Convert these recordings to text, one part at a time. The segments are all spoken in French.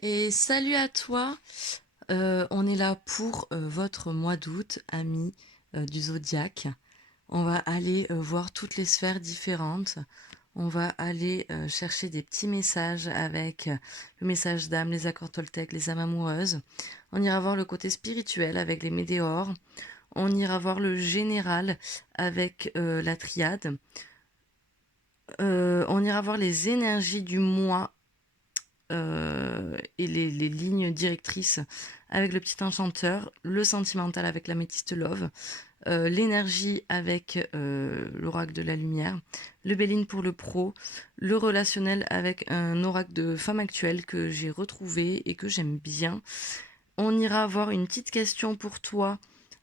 Et salut à toi. On est là pour votre mois d'août, amis du zodiaque. On va aller voir toutes les sphères différentes. On va aller chercher des petits messages avec le message d'âme, les accords Toltec, les âmes amoureuses. On ira voir le côté spirituel avec les météores. On ira voir le général avec la triade. On ira voir les énergies du mois et les lignes directrices avec le petit enchanteur, le sentimental avec l'améthyste love, l'énergie avec l'oracle de la lumière, le Béline pour le pro, le relationnel avec un oracle de femme actuelle que j'ai retrouvé et que j'aime bien. On ira avoir une petite question pour toi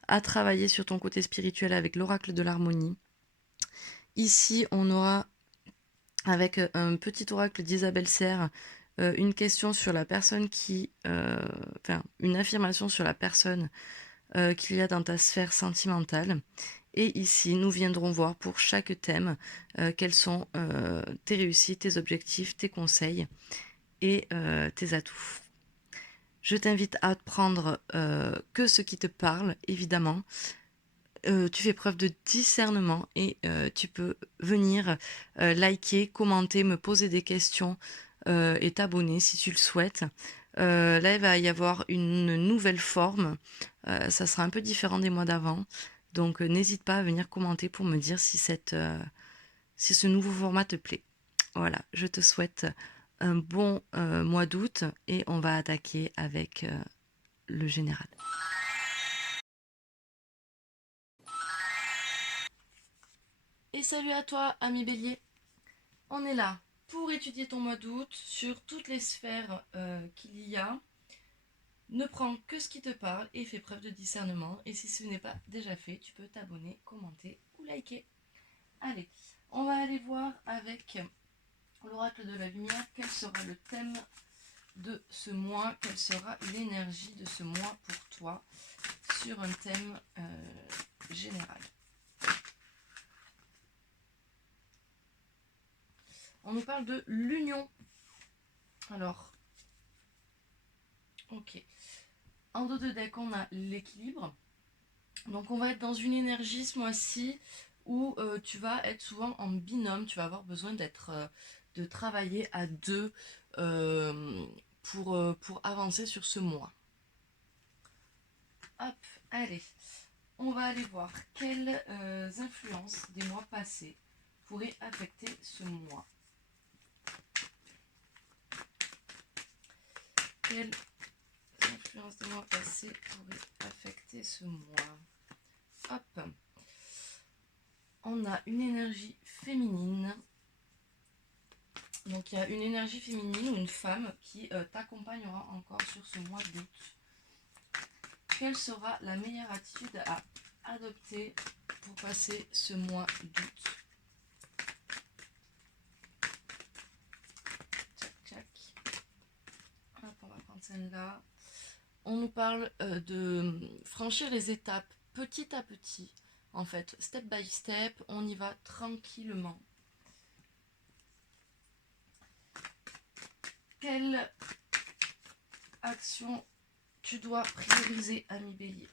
à travailler sur ton côté spirituel avec l'oracle de l'harmonie. Ici, on aura avec un petit oracle d'Isabelle Serre, une question sur la personne enfin, une affirmation sur la personne qu'il y a dans ta sphère sentimentale. Et ici, nous viendrons voir pour chaque thème quelles sont tes réussites, tes objectifs, tes conseils et tes atouts. Je t'invite à prendre que ce qui te parle, évidemment. Tu fais preuve de discernement et tu peux venir liker, commenter, me poser des questions et t'abonner si tu le souhaites. Là, il va y avoir une nouvelle forme. Ça sera un peu différent des mois d'avant. Donc, n'hésite pas à venir commenter pour me dire si ce nouveau format te plaît. Voilà, je te souhaite un bon mois d'août et on va attaquer avec le général. Et salut à toi, ami bélier. On est là pour étudier ton mois d'août sur toutes les sphères qu'il y a. Ne prends que ce qui te parle et fais preuve de discernement. Et si ce n'est pas déjà fait, tu peux t'abonner, commenter ou liker. Allez, on va aller voir avec l'oracle de la lumière quel sera le thème de ce mois, quelle sera l'énergie de ce mois pour toi sur un thème général. On nous parle de l'union. Alors, ok. En dos de deck, on a l'équilibre. Donc on va être dans une énergie ce mois-ci où tu vas être souvent en binôme, tu vas avoir besoin de travailler à deux euh, pour avancer sur ce mois. Hop, allez, on va aller voir quelles influences des mois passés pourraient affecter ce mois. Quelles influences des mois passés pourraient affecter ce mois. Hop, on a une énergie féminine. Donc il y a une énergie féminine ou une femme qui t'accompagnera encore sur ce mois d'août. Quelle sera la meilleure attitude à adopter pour passer ce mois d'août? Tchac, tchac. Hop, on va prendre celle-là. On nous parle de franchir les étapes petit à petit. En fait, step by step, on y va tranquillement. Quelle action tu dois prioriser, ami bélier?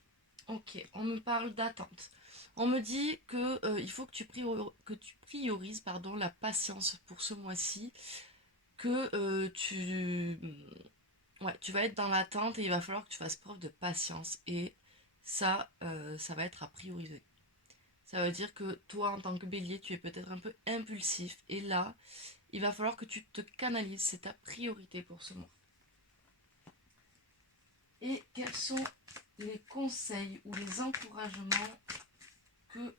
Ok, on me parle d'attente. On me dit que il faut que tu priorises pardon, la patience pour ce mois-ci, que ouais, tu vas être dans l'attente et il va falloir que tu fasses preuve de patience. Et ça, ça va être à prioriser. Ça veut dire que toi, en tant que bélier, tu es peut-être un peu impulsif. Et là, il va falloir que tu te canalises. C'est ta priorité pour ce mois. Et quels sont les conseils ou les encouragements que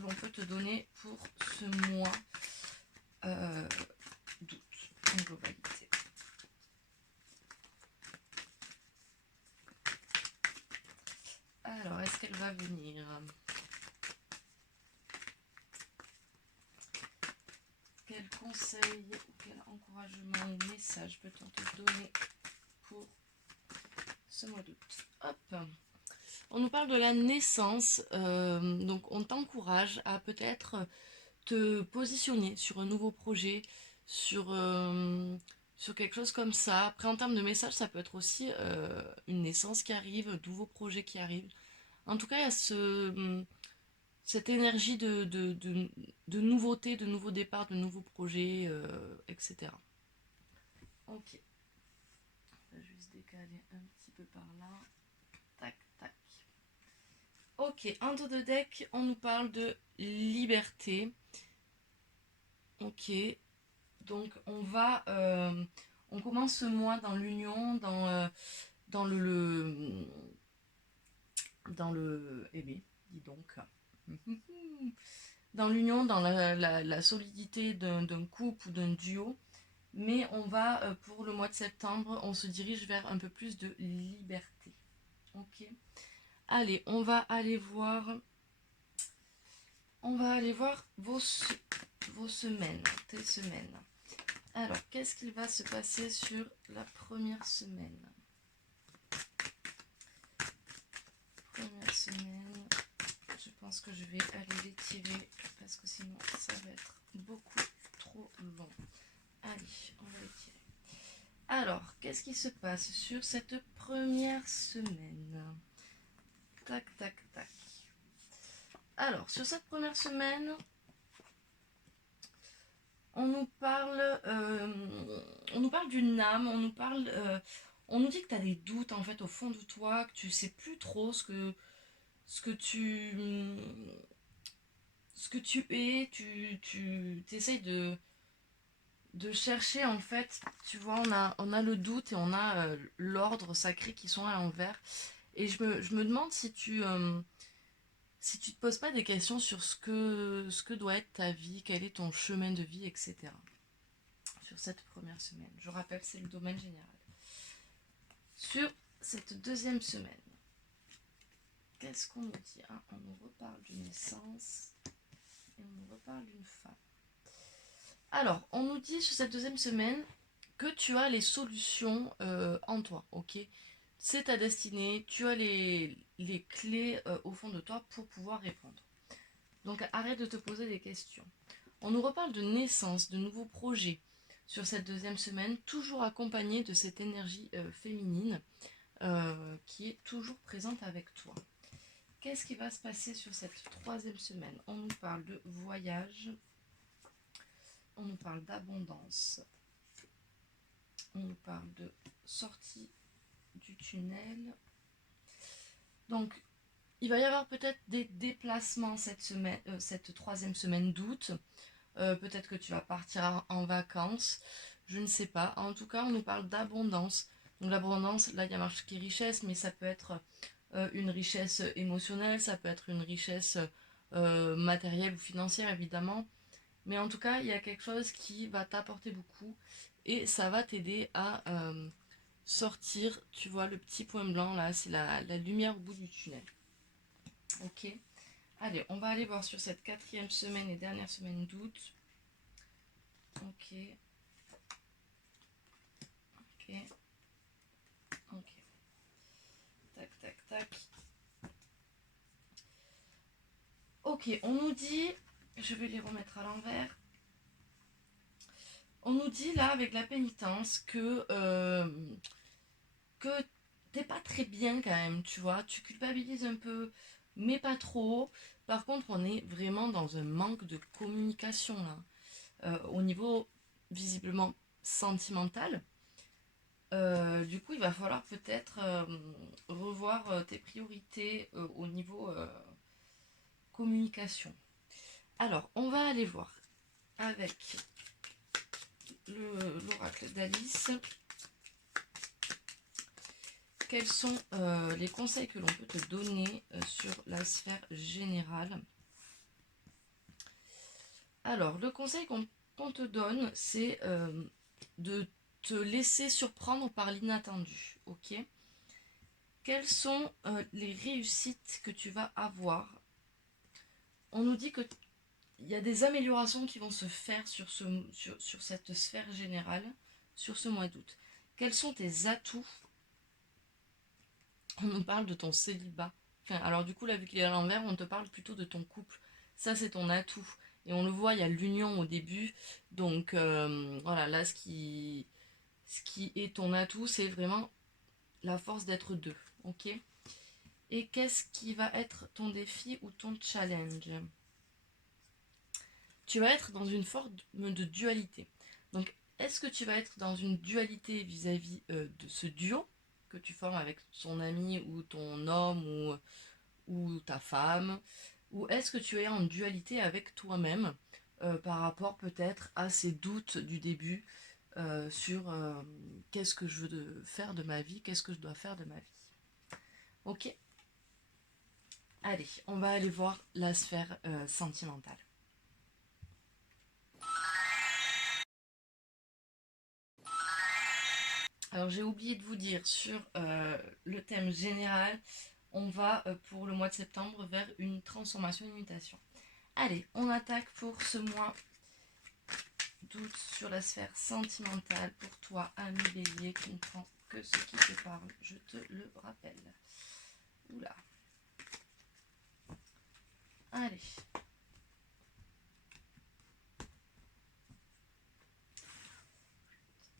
l'on peut te donner pour ce mois d'août en globalité? Alors, est-ce qu'elle va venir? Quel conseil ou quel encouragement ou message peut-on te donner pour ce mois d'août? Hop! On nous parle de la naissance, donc on t'encourage à peut-être te positionner sur un nouveau projet, sur sur quelque chose comme ça. Après, en termes de message, ça peut être aussi une naissance qui arrive, un nouveau projet qui arrive. En tout cas, il y a cette énergie de nouveauté, de nouveaux départs, de nouveaux projets, etc. Ok, on va juste décaler un petit peu par là. Tac, tac. Ok, en dos de deck, on nous parle de liberté. Ok, donc on commence ce mois dans l'union, dans eh bien, dis donc, dans l'union, dans la solidité d'un couple ou d'un duo, mais on va, pour le mois de septembre, on se dirige vers un peu plus de liberté. Ok. Allez, on va aller voir vos semaines, tes semaines. Alors, qu'est-ce qu'il va se passer sur la première semaine? Première semaine, je pense que je vais aller l'étirer parce que sinon ça va être beaucoup trop long. Allez, on va l'étirer. Alors, qu'est-ce qui se passe sur cette première semaine? Tac, tac, tac. Alors, sur cette première semaine, on nous parle d'une âme, on nous dit que tu as des doutes en fait au fond de toi, que tu sais plus trop ce que tu, ce que tu es, tu essayes de chercher en fait, tu vois, on a le doute et on a l'ordre sacré qui sont à l'envers. Et je me demande si tu te poses pas des questions sur ce que doit être ta vie, quel est ton chemin de vie, etc. Sur cette première semaine. Je rappelle, c'est le domaine général. Sur cette deuxième semaine, qu'est-ce qu'on nous dit? On nous reparle d'une naissance et on nous reparle d'une femme. Alors, on nous dit sur cette deuxième semaine que tu as les solutions en toi, ok? C'est ta destinée, tu as les clés au fond de toi pour pouvoir répondre. Donc arrête de te poser des questions. On nous reparle de naissance, de nouveaux projets sur cette deuxième semaine, toujours accompagnée de cette énergie féminine qui est toujours présente avec toi. Qu'est-ce qui va se passer sur cette troisième semaine? On nous parle de voyage, on nous parle d'abondance, on nous parle de sortie du tunnel. Donc, il va y avoir peut-être des déplacements cette troisième semaine d'août. Peut-être que tu vas partir en vacances, je ne sais pas. En tout cas, on nous parle d'abondance. Donc l'abondance, là, il y a marqué richesse, mais ça peut être une richesse émotionnelle, ça peut être une richesse matérielle ou financière, évidemment. Mais en tout cas, il y a quelque chose qui va t'apporter beaucoup et ça va t'aider à sortir, tu vois, le petit point blanc là, c'est la lumière au bout du tunnel. Ok. Allez, on va aller voir sur cette quatrième semaine et dernière semaine d'août. Ok. Ok. Ok. Tac, tac, tac. Ok, on nous dit, je vais les remettre à l'envers. On nous dit là avec la pénitence que t'es pas très bien quand même, tu vois. Tu culpabilises un peu, mais pas trop. Par contre, on est vraiment dans un manque de communication là. Au niveau visiblement sentimental. Du coup, il va falloir peut-être revoir tes priorités au niveau communication. Alors, on va aller voir avec l'oracle d'Alice quels sont les conseils que l'on peut te donner sur la sphère générale. Alors, le conseil qu'on te donne, c'est de te laisser surprendre par l'inattendu, ok? Quelles sont les réussites que tu vas avoir? On nous dit qu'il y a des améliorations qui vont se faire sur cette sphère générale, sur ce mois d'août. Quels sont tes atouts? On nous parle de ton célibat. Enfin, alors du coup, là, vu qu'il est à l'envers, on te parle plutôt de ton couple. Ça, c'est ton atout. Et on le voit, il y a l'union au début. Donc, voilà, là, Ce qui est ton atout, c'est vraiment la force d'être deux, ok? Et qu'est-ce qui va être ton défi ou ton challenge? Tu vas être dans une forme de dualité. Donc, est-ce que tu vas être dans une dualité vis-à-vis de ce duo que tu formes avec son ami ou ton homme ou ta femme? Ou est-ce que tu es en dualité avec toi-même par rapport peut-être à ces doutes du début sur qu'est-ce que je veux faire de ma vie, qu'est-ce que je dois faire de ma vie? Ok, allez, on va aller voir la sphère sentimentale. Alors j'ai oublié de vous dire sur le thème général, on va pour le mois de septembre vers une transformation, une mutation. Allez, on attaque pour ce mois d'août sur la sphère sentimentale pour toi, ami bélier, qui ne prend que ce qui te parle, je te le rappelle. Oula. Allez.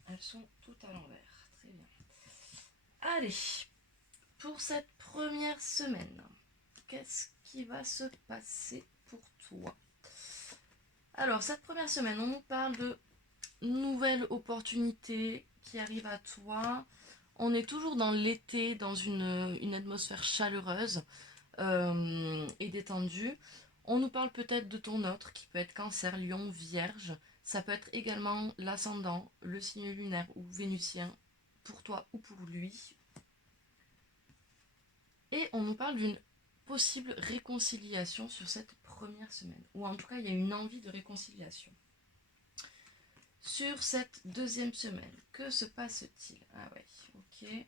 Elles sont toutes à l'envers. Très bien. Allez. Pour cette première semaine, qu'est-ce qui va se passer pour toi? Alors, cette première semaine, on nous parle de nouvelles opportunités qui arrivent à toi. On est toujours dans l'été, dans une atmosphère chaleureuse et détendue. On nous parle peut-être de ton autre, qui peut être Cancer, Lion, Vierge. Ça peut être également l'ascendant, le signe lunaire ou vénusien, pour toi ou pour lui. Et on nous parle d'une possible réconciliation sur cette première semaine. Ou en tout cas, il y a une envie de réconciliation. Sur cette deuxième semaine, que se passe-t-il? Ah ouais, ok.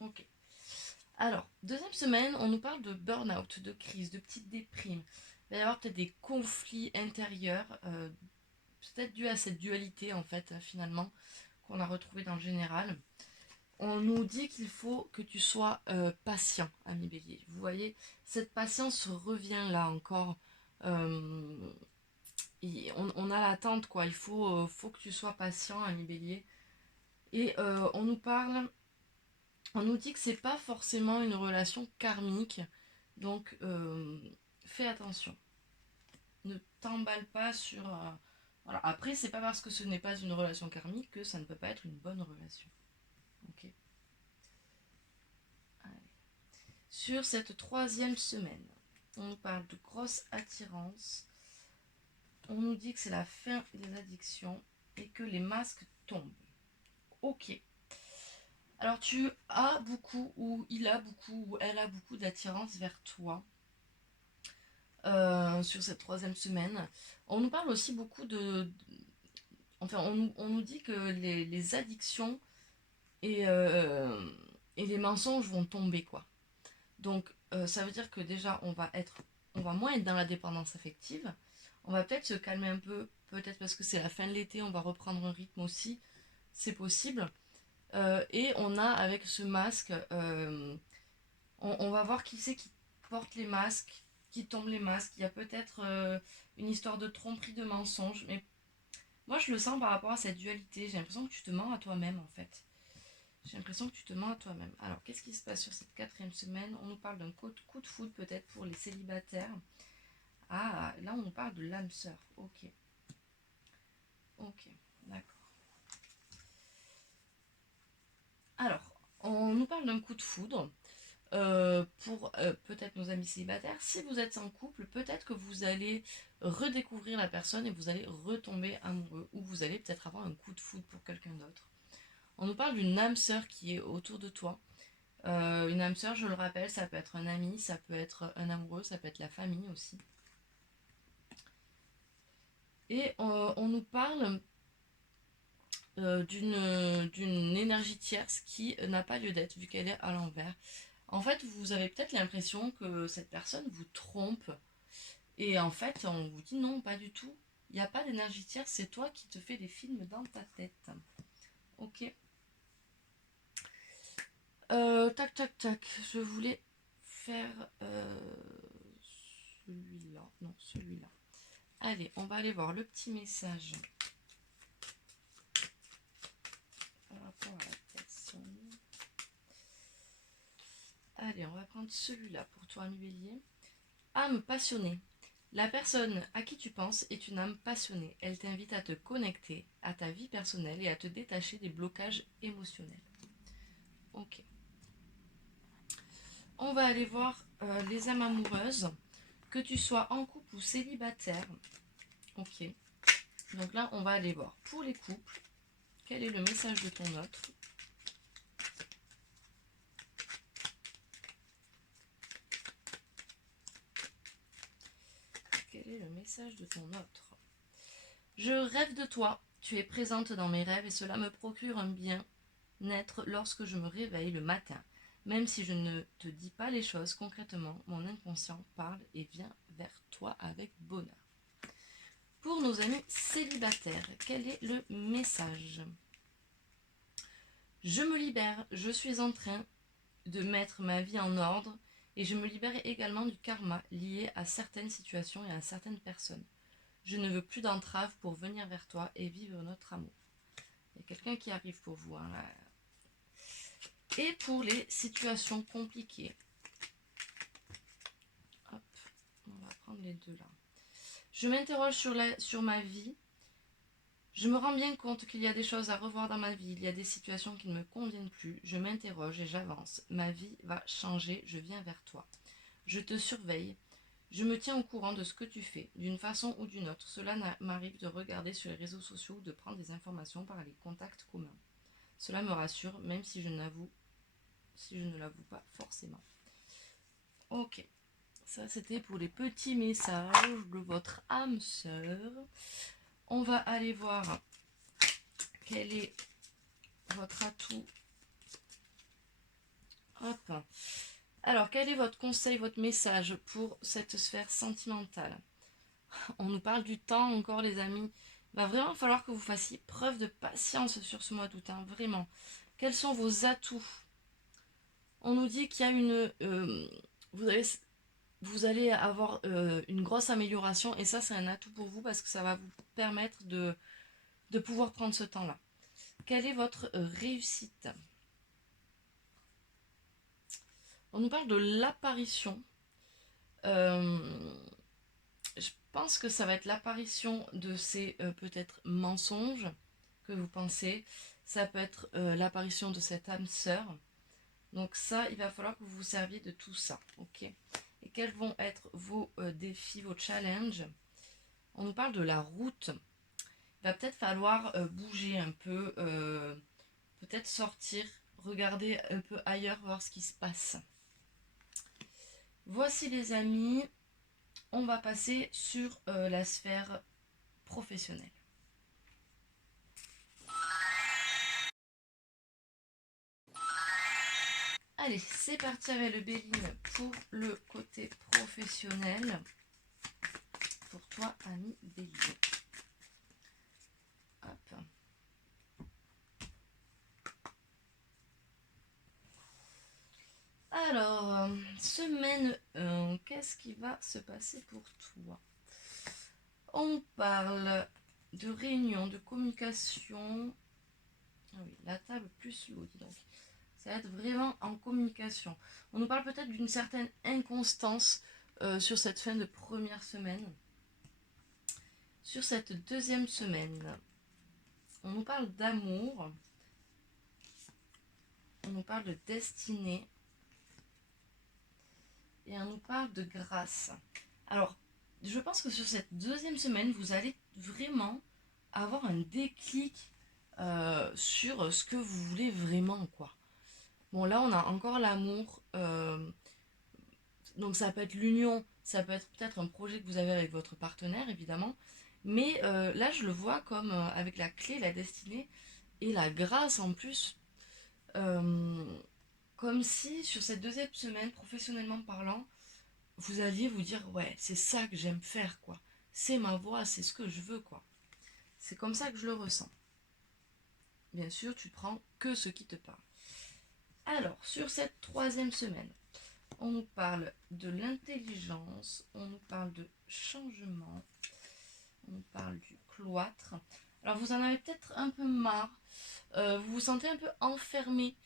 Ok. Alors, deuxième semaine, on nous parle de burn-out, de crise, de petites déprimes. Il va y avoir peut-être des conflits intérieurs, peut-être dû à cette dualité en fait, finalement, qu'on a retrouvé dans le général. On nous dit qu'il faut que tu sois patient, ami bélier. Vous voyez, cette patience revient là encore. Euh, on a l'attente, quoi. Il faut que tu sois patient, ami bélier. Et on nous dit que c'est pas forcément une relation karmique. Donc, fais attention. Ne t'emballe pas sur. Voilà. Après, c'est pas parce que ce n'est pas une relation karmique que ça ne peut pas être une bonne relation. Ok. Sur cette troisième semaine, on nous parle de grosse attirance. On nous dit que c'est la fin des addictions et que les masques tombent. Ok. Alors tu as beaucoup, ou il a beaucoup, ou elle a beaucoup d'attirance vers toi sur cette troisième semaine. On nous parle aussi beaucoup de... Enfin, on nous dit que les addictions et les mensonges vont tomber, quoi. Donc, ça veut dire que déjà, on va moins être dans la dépendance affective. On va peut-être se calmer un peu, peut-être parce que c'est la fin de l'été, on va reprendre un rythme aussi, c'est possible. Et on a avec ce masque, on va voir qui c'est qui porte les masques, qui tombe les masques. Il y a peut-être une histoire de tromperie, de mensonge, mais moi je le sens par rapport à cette dualité. J'ai l'impression que tu te mens à toi-même en fait. J'ai l'impression que tu te mens à toi-même. Alors, qu'est-ce qui se passe sur cette quatrième semaine? On nous parle d'un coup de foudre peut-être pour les célibataires. Ah, là on nous parle de l'âme sœur. Ok. Ok, d'accord. Alors, on nous parle d'un coup de foudre pour peut-être nos amis célibataires. Si vous êtes en couple, peut-être que vous allez redécouvrir la personne et vous allez retomber amoureux. Ou vous allez peut-être avoir un coup de foudre pour quelqu'un d'autre. On nous parle d'une âme sœur qui est autour de toi. Une âme sœur, je le rappelle, ça peut être un ami, ça peut être un amoureux, ça peut être la famille aussi. Et on nous parle d'une énergie tierce qui n'a pas lieu d'être vu qu'elle est à l'envers. En fait, vous avez peut-être l'impression que cette personne vous trompe. Et en fait, on vous dit non, pas du tout. Il n'y a pas d'énergie tierce, c'est toi qui te fais des films dans ta tête. Ok. Tac, tac, tac. Je voulais faire celui-là. Non, celui-là. Allez, on va aller voir le petit message Allez, on va prendre celui-là pour toi, ami Bélier. Âme passionnée. La personne à qui tu penses est une âme passionnée. Elle t'invite à te connecter à ta vie personnelle et à te détacher des blocages émotionnels. Ok. On va aller voir les âmes amoureuses. Que tu sois en couple ou célibataire. Ok. Donc là, on va aller voir pour les couples. Quel est le message de ton autre? Quel est le message de ton autre? Je rêve de toi. Tu es présente dans mes rêves et cela me procure un bien-être lorsque je me réveille le matin. Même si je ne te dis pas les choses concrètement, mon inconscient parle et vient vers toi avec bonheur. Pour nos amis célibataires, quel est le message? Je me libère, je suis en train de mettre ma vie en ordre et je me libère également du karma lié à certaines situations et à certaines personnes. Je ne veux plus d'entraves pour venir vers toi et vivre notre amour. Il y a quelqu'un qui arrive pour vous. Hein, là. Et pour les situations compliquées. Hop, on va prendre les deux là. Je m'interroge sur ma vie. Je me rends bien compte qu'il y a des choses à revoir dans ma vie. Il y a des situations qui ne me conviennent plus. Je m'interroge et j'avance. Ma vie va changer. Je viens vers toi. Je te surveille. Je me tiens au courant de ce que tu fais, d'une façon ou d'une autre. Cela m'arrive de regarder sur les réseaux sociaux ou de prendre des informations par les contacts communs. Cela me rassure, même si je ne l'avoue pas forcément. Ok, ça c'était pour les petits messages de votre âme sœur. On va aller voir quel est votre atout. Hop. Alors, quel est votre conseil, votre message pour cette sphère sentimentale? On nous parle du temps encore, les amis. Il va vraiment falloir que vous fassiez preuve de patience sur ce mois d'août, hein, vraiment. Quels sont vos atouts? On nous dit qu'il y a vous allez avoir une grosse amélioration et ça, c'est un atout pour vous parce que ça va vous permettre de pouvoir prendre ce temps-là. Quelle est votre réussite? On nous parle de l'apparition. Je pense que ça va être l'apparition de ces peut-être mensonges que vous pensez. Ça peut être l'apparition de cette âme sœur. Donc ça, il va falloir que vous vous serviez de tout ça. Ok. Et quels vont être vos défis, vos challenges? On nous parle de la route. Il va peut-être falloir bouger un peu, peut-être sortir, regarder un peu ailleurs, voir ce qui se passe. Voici les amis, on va passer sur la sphère professionnelle. Allez, c'est parti avec le Béline pour le côté professionnel. Pour toi, ami Bélier. Hop. Alors, semaine 1, qu'est-ce qui va se passer pour toi? On parle de réunion, de communication. Ah oui, la table plus l'eau, dis donc. Ça va être vraiment en communication. On nous parle peut-être d'une certaine inconstance sur cette fin de première semaine. Sur cette deuxième semaine, on nous parle d'amour. On nous parle de destinée. Et on nous parle de grâce. Alors, je pense que sur cette deuxième semaine, vous allez vraiment avoir un déclic sur ce que vous voulez vraiment, quoi. Bon, là, on a encore l'amour. Donc, ça peut être l'union, ça peut être peut-être un projet que vous avez avec votre partenaire, évidemment. Mais là, je le vois comme avec la clé, la destinée et la grâce en plus. Comme si, sur cette deuxième semaine, professionnellement parlant, vous alliez vous dire, ouais, c'est ça que j'aime faire, quoi. C'est ma voix, c'est ce que je veux, quoi. C'est comme ça que je le ressens. Bien sûr, tu prends que ce qui te parle. Alors, sur cette troisième semaine, on nous parle de l'intelligence, on nous parle de changement, on nous parle du cloître. Alors, vous en avez peut-être un peu marre, vous vous sentez un peu enfermé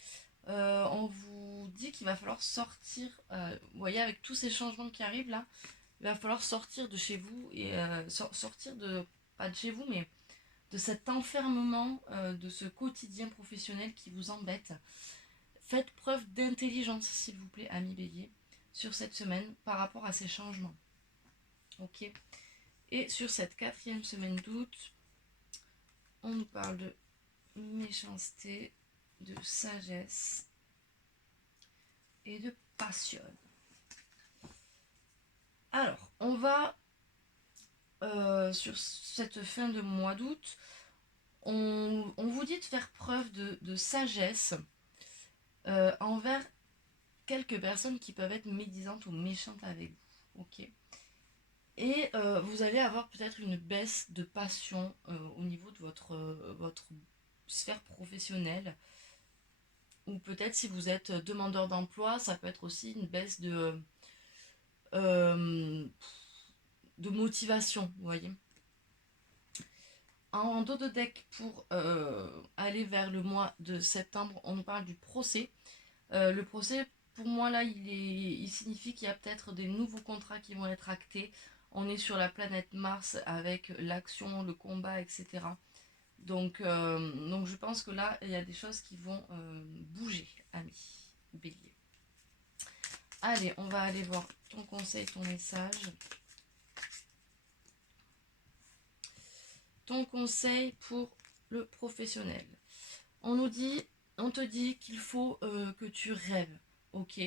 On vous dit qu'il va falloir sortir, vous voyez, avec tous ces changements qui arrivent là, il va falloir sortir de chez vous et sortir de, pas de chez vous, mais de cet enfermement, de ce quotidien professionnel qui vous embête. Faites preuve d'intelligence, s'il vous plaît, ami Bélier, sur cette semaine par rapport à ces changements. Ok. Et sur cette 4e semaine d'août, on nous parle de méchanceté, de sagesse et de passion. Alors, on va sur cette fin de mois d'août, on vous dit de faire preuve de sagesse envers quelques personnes qui peuvent être médisantes ou méchantes avec vous. Ok. Et vous allez avoir peut-être une baisse de passion au niveau de votre sphère professionnelle. Ou peut-être si vous êtes demandeur d'emploi, ça peut être aussi une baisse euh, de motivation, vous voyez. En dos de deck, pour aller vers le mois de septembre, on nous parle du procès. Le procès, pour moi, là, il signifie qu'il y a peut-être des nouveaux contrats qui vont être actés. On est sur la planète Mars avec l'action, le combat, etc. Donc je pense que là, il y a des choses qui vont bouger, ami Bélier. Allez, on va aller voir ton conseil, ton message. Ton conseil pour le professionnel. On te dit qu'il faut que tu rêves, ok.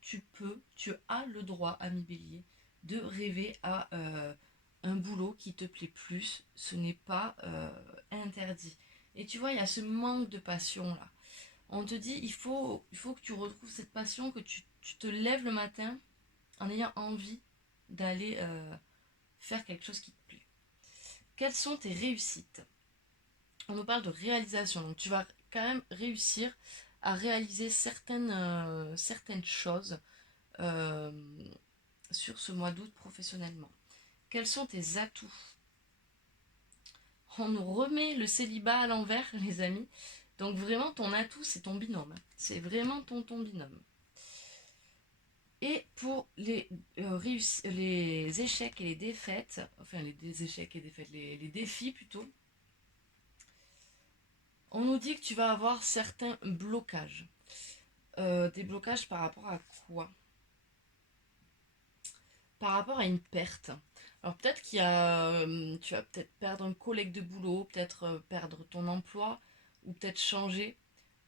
Tu as le droit, ami Bélier, de rêver à un boulot qui te plaît plus. Ce n'est pas interdit. Et tu vois, il y a ce manque de passion là. On te dit, il faut que tu retrouves cette passion, que tu te lèves le matin en ayant envie d'aller faire quelque chose qui te plaît. Quelles sont tes réussites? On nous parle de réalisation, donc tu vas quand même réussir à réaliser certaines choses euh, sur ce mois d'août professionnellement. Quels sont tes atouts? On nous remet le célibat à l'envers, les amis. Donc vraiment, ton atout, c'est ton binôme. C'est vraiment ton binôme. Et pour les échecs et les défaites, enfin les échecs et défaites, les défis plutôt, on nous dit que tu vas avoir certains blocages. Des blocages par rapport à quoi? Par rapport à une perte. Alors peut-être tu vas peut-être perdre un collègue de boulot, peut-être perdre ton emploi, ou peut-être changer.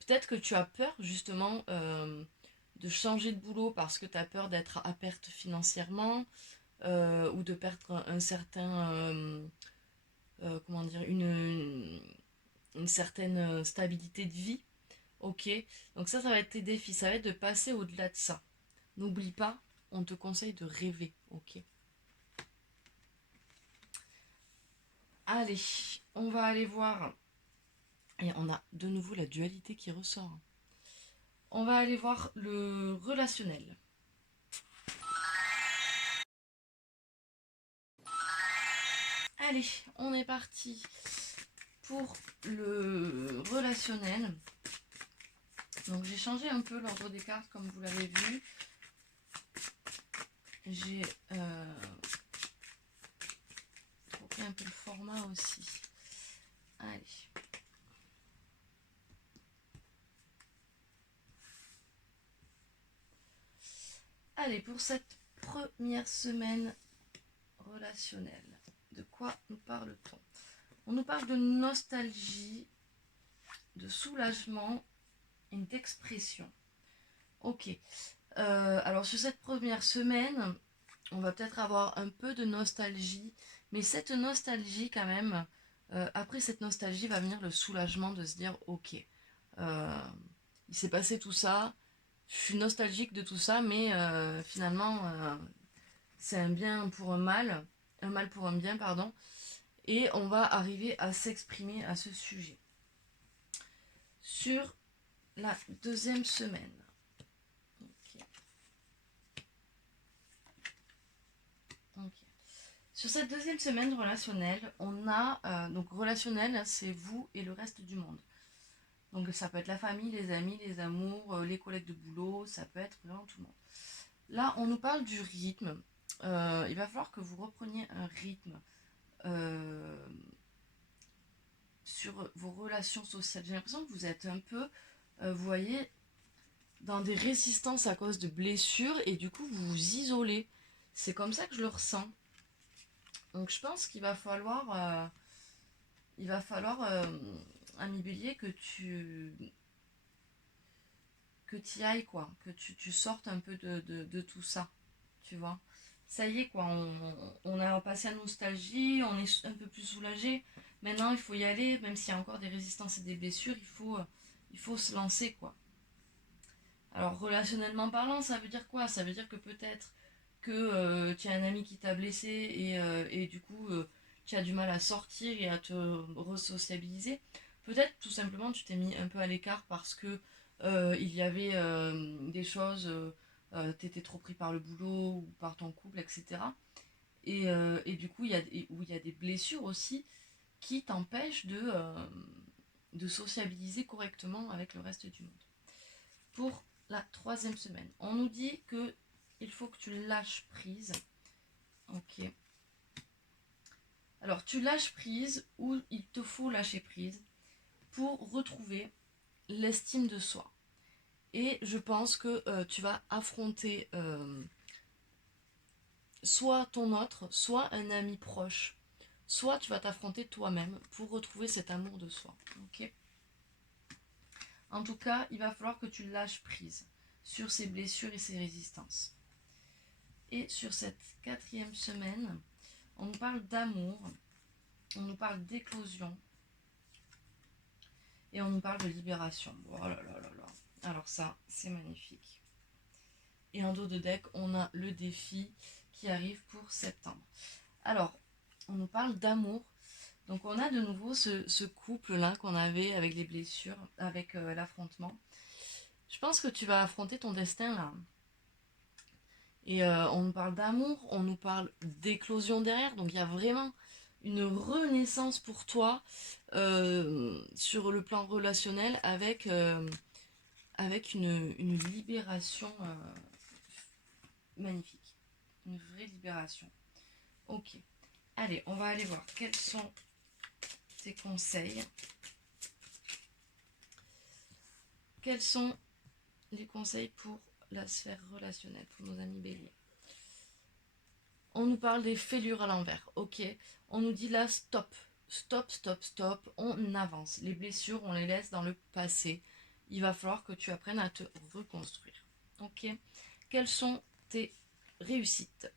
Peut-être que tu as peur justement de changer de boulot parce que tu as peur d'être à perte financièrement, ou de perdre un certain, comment dire, une certaine stabilité de vie. Ok, donc ça va être tes défis, ça va être de passer au-delà de ça. N'oublie pas, on te conseille de rêver, ok. Allez, on va aller voir. Et on a de nouveau la dualité qui ressort. On va aller voir le relationnel. Allez, on est parti pour le relationnel. Donc j'ai changé un peu l'ordre des cartes comme vous l'avez vu. J'ai coupé un peu le format aussi. Allez. Allez, pour cette première semaine relationnelle, de quoi nous parle-t-on? On nous parle de nostalgie, de soulagement et d'expression. Ok. Alors sur cette première semaine, on va peut-être avoir un peu de nostalgie, mais cette nostalgie quand même, après cette nostalgie va venir le soulagement de se dire ok, il s'est passé tout ça, je suis nostalgique de tout ça, mais finalement c'est un bien pour un mal pour un bien, pardon, et on va arriver à s'exprimer à ce sujet. Sur la deuxième semaine. Ok. Ok. Sur cette deuxième semaine relationnelle, on a donc relationnel, c'est vous et le reste du monde. Donc ça peut être la famille, les amis, les amours, les collègues de boulot, ça peut être vraiment tout le monde. Là, on nous parle du rythme. Il va falloir que vous repreniez un rythme euh, sur vos relations sociales. J'ai l'impression que vous êtes un peu, vous voyez, dans des résistances à cause de blessures et du coup vous vous isolez. C'est comme ça que je le ressens. Donc je pense qu'il va falloir, ami Bélier, que tu y ailles, quoi, que tu sortes un peu de tout ça, tu vois. Ça y est, quoi, on a passé la nostalgie, on est un peu plus soulagé. Maintenant, il faut y aller, même s'il y a encore des résistances et des blessures, il faut se lancer, quoi. Alors, relationnellement parlant, ça veut dire quoi? Ça veut dire que peut-être que tu as un ami qui t'a blessé et du coup, tu as du mal à sortir et à te resociabiliser. Peut-être tout simplement tu t'es mis un peu à l'écart parce que il y avait des choses, t'étais trop pris par le boulot ou par ton couple, etc. Et du coup, où il y a des blessures aussi qui t'empêchent de sociabiliser correctement avec le reste du monde. Pour la troisième semaine, on nous dit que il faut que tu lâches prise. Ok. Alors, tu lâches prise ou il te faut lâcher prise pour retrouver l'estime de soi. Et je pense que tu vas affronter soit ton autre, soit un ami proche, soit tu vas t'affronter toi-même pour retrouver cet amour de soi. Ok. En tout cas, il va falloir que tu lâches prise sur ces blessures et ces résistances. Et sur cette quatrième semaine, on nous parle d'amour, on nous parle d'éclosion et on nous parle de libération. Oh là là là là. Alors ça, c'est magnifique. Et en dos de deck, on a le défi qui arrive pour septembre. Alors, on nous parle d'amour. Donc on a de nouveau ce couple-là qu'on avait avec les blessures, avec l'affrontement. Je pense que tu vas affronter ton destin là. Et on nous parle d'amour, on nous parle d'éclosion derrière. Donc il y a vraiment une renaissance pour toi sur le plan relationnel avec une libération magnifique. Une vraie libération. Ok. Allez, on va aller voir quels sont tes conseils. Quels sont les conseils pour la sphère relationnelle, pour nos amis béliers? On nous parle des fêlures à l'envers, ok. On nous dit là, stop, stop, stop, stop, on avance. Les blessures, on les laisse dans le passé. Il va falloir que tu apprennes à te reconstruire, ok. Quelles sont tes réussites?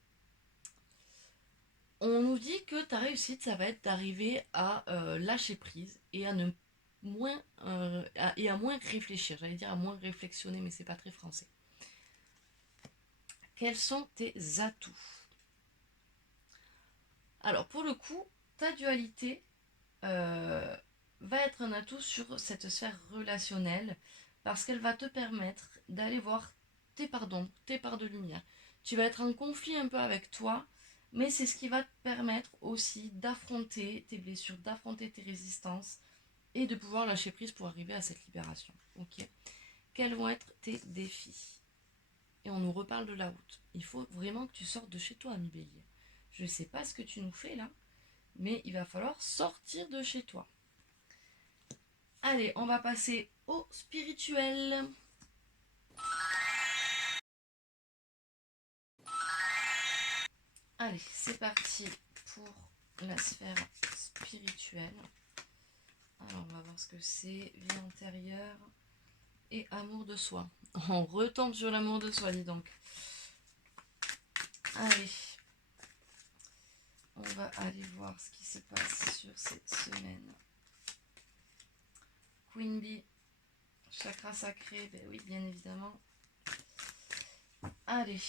On nous dit que ta réussite, ça va être d'arriver à lâcher prise et à ne moins et à moins réfléchir. J'allais dire à moins réflexionner, mais c'est pas très français. Quels sont tes atouts? Alors pour le coup, ta dualité va être un atout sur cette sphère relationnelle parce qu'elle va te permettre d'aller voir tes parts d'ombre, tes parts de lumière. Tu vas être en conflit un peu avec toi, mais c'est ce qui va te permettre aussi d'affronter tes blessures, d'affronter tes résistances et de pouvoir lâcher prise pour arriver à cette libération. Ok. Quels vont être tes défis? Et on nous reparle de la route. Il faut vraiment que tu sortes de chez toi, ami Bélier. Je ne sais pas ce que tu nous fais là, mais il va falloir sortir de chez toi. Allez, on va passer au spirituel. Allez, c'est parti pour la sphère spirituelle. Alors, on va voir ce que c'est. Vie antérieure et amour de soi. On retombe sur l'amour de soi, dis donc. Allez, on va aller voir ce qui se passe sur cette semaine. Queen Bee, chakra sacré, ben oui, bien évidemment. Allez.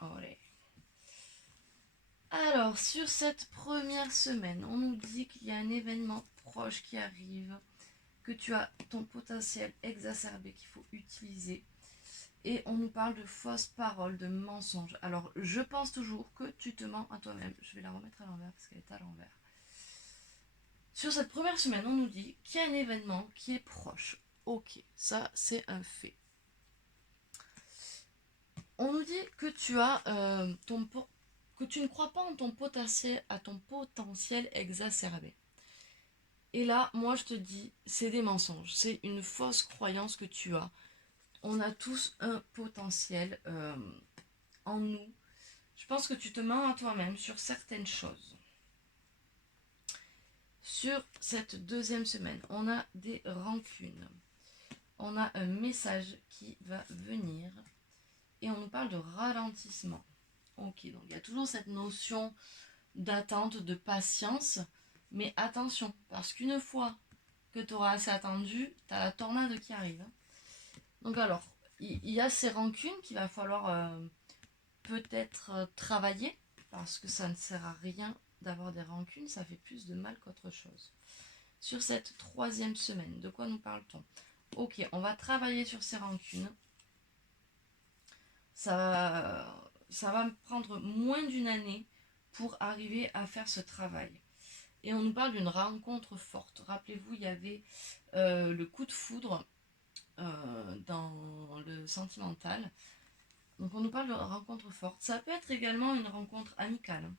Allez. Alors, sur cette première semaine, on nous dit qu'il y a un événement proche qui arrive, que tu as ton potentiel exacerbé qu'il faut utiliser. Et on nous parle de fausses paroles, de mensonges. Alors, je pense toujours que tu te mens à toi-même. Je vais la remettre à l'envers parce qu'elle est à l'envers. Sur cette première semaine, on nous dit qu'il y a un événement qui est proche. Ok, ça c'est un fait. On nous dit que tu as que tu ne crois pas en ton potentiel exacerbé. Et là, moi je te dis, c'est des mensonges, c'est une fausse croyance que tu as. On a tous un potentiel en nous. Je pense que tu te mens à toi-même sur certaines choses. Sur cette deuxième semaine, on a des rancunes. On a un message qui va venir et on nous parle de ralentissement. Ok, donc il y a toujours cette notion d'attente, de patience, mais attention, parce qu'une fois que tu auras assez attendu, tu as la tornade qui arrive. Donc alors, il y a ces rancunes qu'il va falloir peut-être travailler, parce que ça ne sert à rien d'avoir des rancunes, ça fait plus de mal qu'autre chose. Sur cette troisième semaine, de quoi nous parle-t-on? Ok, on va travailler sur ces rancunes. Ça va me prendre moins d'une année pour arriver à faire ce travail. Et on nous parle d'une rencontre forte. Rappelez-vous, il y avait le coup de foudre dans le sentimental. Donc on nous parle de rencontre forte. Ça peut être également une rencontre amicale.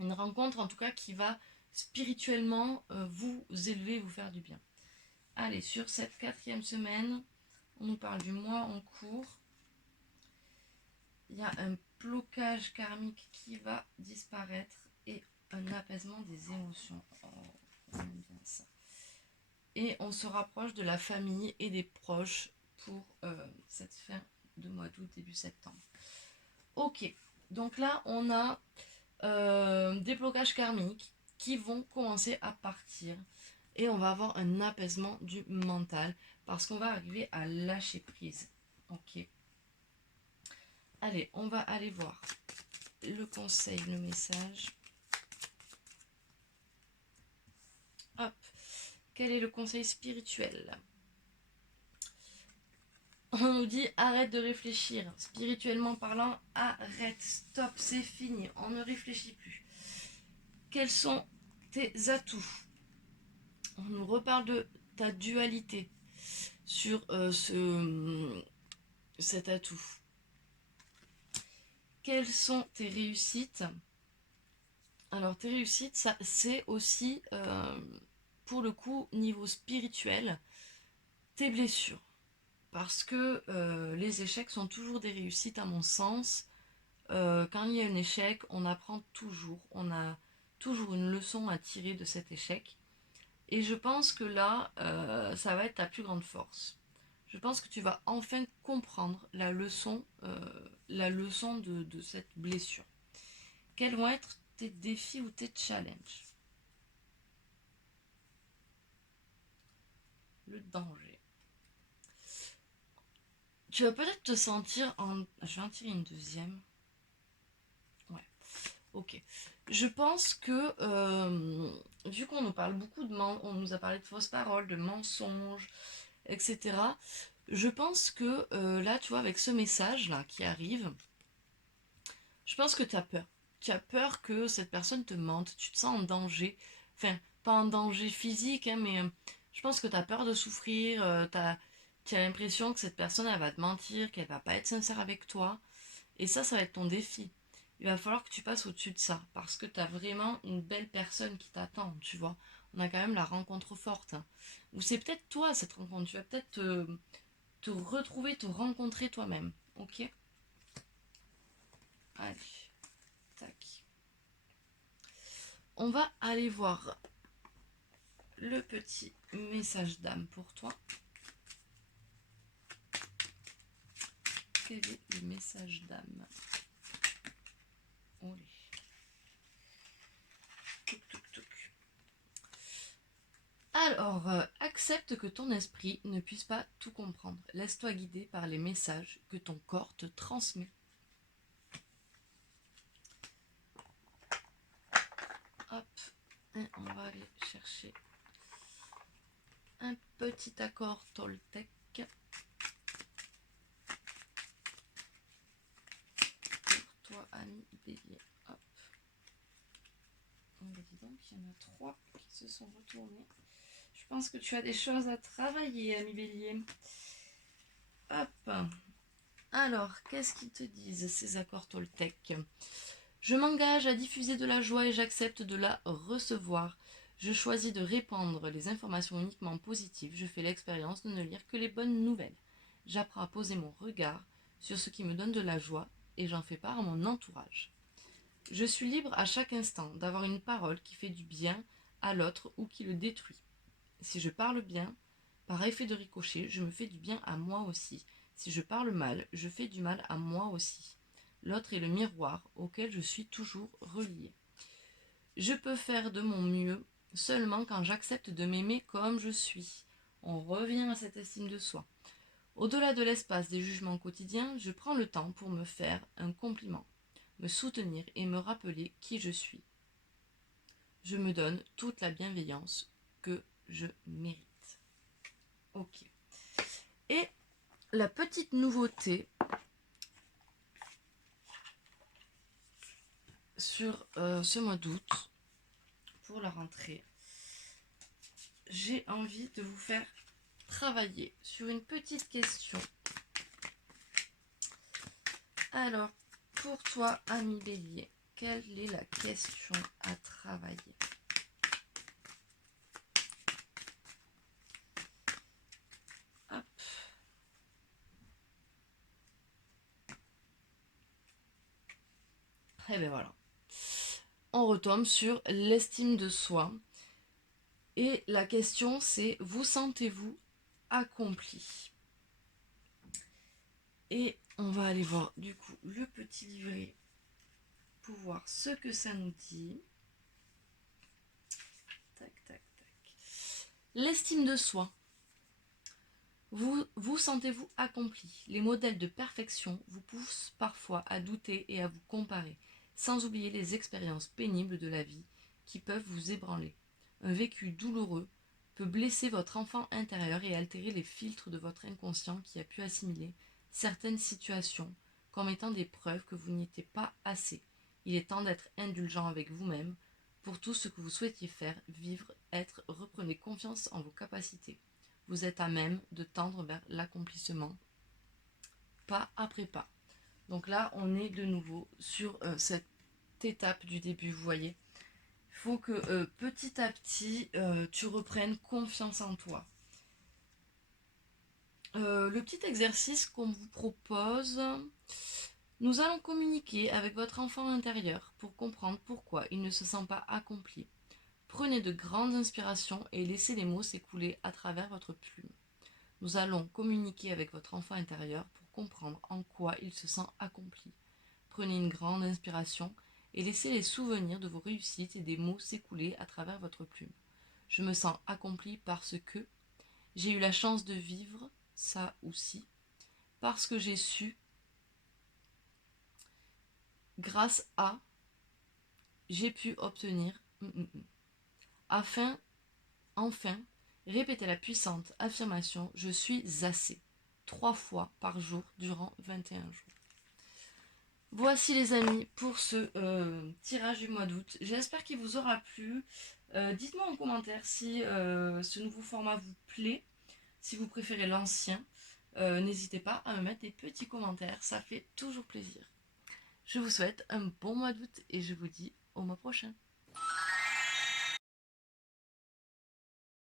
Une rencontre en tout cas qui va spirituellement vous élever, vous faire du bien. Allez, sur cette quatrième semaine, on nous parle du mois en cours. Il y a un blocage karmique qui va disparaître et un apaisement des émotions. Oh, on aime bien ça. Et on se rapproche de la famille et des proches pour cette fin de mois d'août, début septembre. Ok, donc là on a des blocages karmiques qui vont commencer à partir et on va avoir un apaisement du mental parce qu'on va arriver à lâcher prise. Ok. Allez, on va aller voir le conseil, le message. Hop. Quel est le conseil spirituel? On nous dit arrête de réfléchir. Spirituellement parlant, arrête, stop, c'est fini. On ne réfléchit plus. Quels sont tes atouts? On nous reparle de ta dualité sur cet atout. Quelles sont tes réussites? Alors tes réussites, ça c'est aussi pour le coup niveau spirituel tes blessures. Parce que les échecs sont toujours des réussites à mon sens. Quand il y a un échec, on apprend toujours. On a toujours une leçon à tirer de cet échec. Et je pense que là, ça va être ta plus grande force. Je pense que tu vas enfin comprendre la leçon de cette blessure. Quels vont être tes défis ou tes challenges? Le danger. Tu vas peut-être te sentir en... Je vais en tirer une deuxième. Ouais. Ok. Je pense que, vu qu'on nous parle beaucoup on nous a parlé de fausses paroles, de mensonges, etc. Je pense que là, tu vois, avec ce message-là qui arrive, je pense que tu as peur. Tu as peur que cette personne te mente, tu te sens en danger. Enfin, pas en danger physique, hein, mais je pense que tu as peur de souffrir, tu as l'impression que cette personne, elle va te mentir, qu'elle va pas être sincère avec toi. Et ça va être ton défi. Il va falloir que tu passes au-dessus de ça, parce que tu as vraiment une belle personne qui t'attend, tu vois. On a quand même la rencontre forte. Hein. Ou c'est peut-être toi, cette rencontre. Tu vas peut-être te retrouver, te rencontrer toi-même. Ok? Allez. Tac. On va aller voir le petit message d'âme pour toi. Quel est le message d'âme? Olé. Touc, touc, touc. Alors, accepte que ton esprit ne puisse pas tout comprendre. Laisse-toi guider par les messages que ton corps te transmet. Hop, et on va aller chercher un petit accord Toltec. Pour toi, ami bélier. Hop. Oh, bah, dis donc, il y en a 3 qui se sont retournés. Je pense que tu as des choses à travailler, ami Bélier. Hop. Alors, qu'est-ce qu'ils te disent, ces accords Toltec? Je m'engage à diffuser de la joie et j'accepte de la recevoir. Je choisis de répandre les informations uniquement positives. Je fais l'expérience de ne lire que les bonnes nouvelles. J'apprends à poser mon regard sur ce qui me donne de la joie et j'en fais part à mon entourage. Je suis libre à chaque instant d'avoir une parole qui fait du bien à l'autre ou qui le détruit. Si je parle bien, par effet de ricochet, je me fais du bien à moi aussi. Si je parle mal, je fais du mal à moi aussi. L'autre est le miroir auquel je suis toujours relié. Je peux faire de mon mieux seulement quand j'accepte de m'aimer comme je suis. On revient à cette estime de soi. Au-delà de l'espace des jugements quotidiens, je prends le temps pour me faire un compliment, me soutenir et me rappeler qui je suis. Je me donne toute la bienveillance que je mérite. Ok. Et la petite nouveauté sur ce mois d'août, pour la rentrée, j'ai envie de vous faire travailler sur une petite question. Alors, pour toi, ami Bélier, quelle est la question à travailler? Hop. Et bien voilà. On retombe sur l'estime de soi. Et la question c'est, vous sentez-vous accompli? Et on va aller voir du coup le petit livret pour voir ce que ça nous dit. Tac, tac, tac. L'estime de soi. Vous sentez-vous accompli? Les modèles de perfection vous poussent parfois à douter et à vous comparer, sans oublier les expériences pénibles de la vie qui peuvent vous ébranler. Un vécu douloureux peut blesser votre enfant intérieur et altérer les filtres de votre inconscient qui a pu assimiler certaines situations comme étant des preuves que vous n'étiez pas assez. Il est temps d'être indulgent avec vous-même pour tout ce que vous souhaitiez faire, vivre, être. Reprenez confiance en vos capacités. Vous êtes à même de tendre vers l'accomplissement, pas après pas. Donc là, on est de nouveau sur cette étape du début, vous voyez. Il faut que petit à petit, tu reprennes confiance en toi. Le petit exercice qu'on vous propose, nous allons communiquer avec votre enfant intérieur pour comprendre pourquoi il ne se sent pas accompli. Prenez de grandes inspirations et laissez les mots s'écouler à travers votre plume. Nous allons communiquer avec votre enfant intérieur pour comprendre en quoi il se sent accompli. Prenez une grande inspiration et laissez les souvenirs de vos réussites et des mots s'écouler à travers votre plume. Je me sens accompli parce que j'ai eu la chance de vivre ça aussi, parce que j'ai su, grâce à, j'ai pu obtenir, enfin, répétez la puissante affirmation « Je suis assez » 3 fois par jour durant 21 jours. Voici les amis pour ce tirage du mois d'août. J'espère qu'il vous aura plu. Dites-moi en commentaire si ce nouveau format vous plaît, si vous préférez l'ancien. N'hésitez pas à me mettre des petits commentaires, ça fait toujours plaisir. Je vous souhaite un bon mois d'août et je vous dis au mois prochain.